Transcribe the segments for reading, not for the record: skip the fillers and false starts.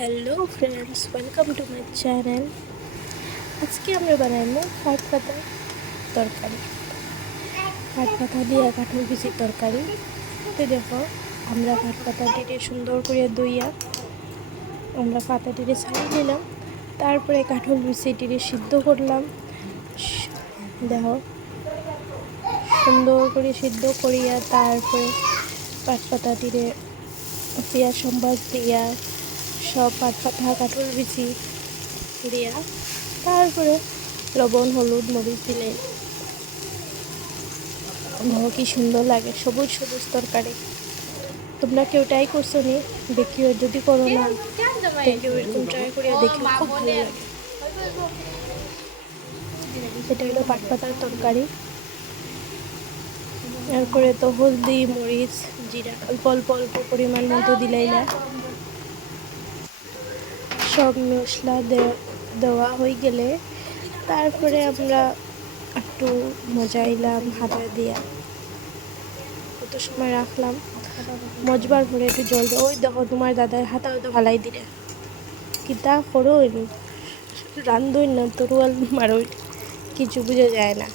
Hello friends, welcome to my channel. আজকে আমরা বানাবো পাট পাতার তরকারি। পাট পাতা দিয়ে কাঁঠাল বিচির তরকারি। তো দেখো, আমরা পাট পাতাটিকে সুন্দর করে ধুইয়া আমরা পাতাটিকে ছাড়িয়ে নিলাম। তারপরে কাঁঠাল বিচিটিকে সিদ্ধ করলাম। দেখো, সুন্দর করে সিদ্ধ করিয়া তারপরে পাট পাতাটিকে পেঁয়াজ সম্বাদ দিয়া সব পাট পাতা কাঁঠাল বিচি দিয়া তারপরে লবণ হলুদ মরিচ দিলে দেখো কি সুন্দর লাগে, সবুজ সবুজ তরকারি। তোমরা কেউ ট্রাই করছো নি? দেখিও, যদি করো না দেখিও, এরকম ট্রাই করিয়া দেখিও, খুব ভালো লাগে। এটা হলো পাট পাতার তরকারি। এরপরে তো হলদি মরিচ জিরা অল্প অল্প অল্প পরিমাণ মতো দিলাইলা। সব মশলা দেওয়া হয়ে গেলে তারপরে আমরা একটু মজাইলাম হাতা দিয়া, কত সময় রাখলাম। মজবার পরে একটু জল দিয়ে, ওই দেখো তোমার দাদার হাতা হয়তো ভালাই দিলে কিতা করো, রান্ধই না তরুয়াল মারো, কিছু বোঝা যায় না।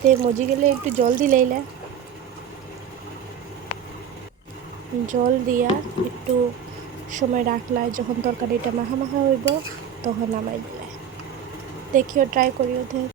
তে মজি গেলে একটু জল দিলাইলা, জল দিয়া একটু সময় রাখলা। যখন তরকারিটা মাখা মাখা হইব তখন নামাই দিলাই। দেখিও, ট্রাই করিও।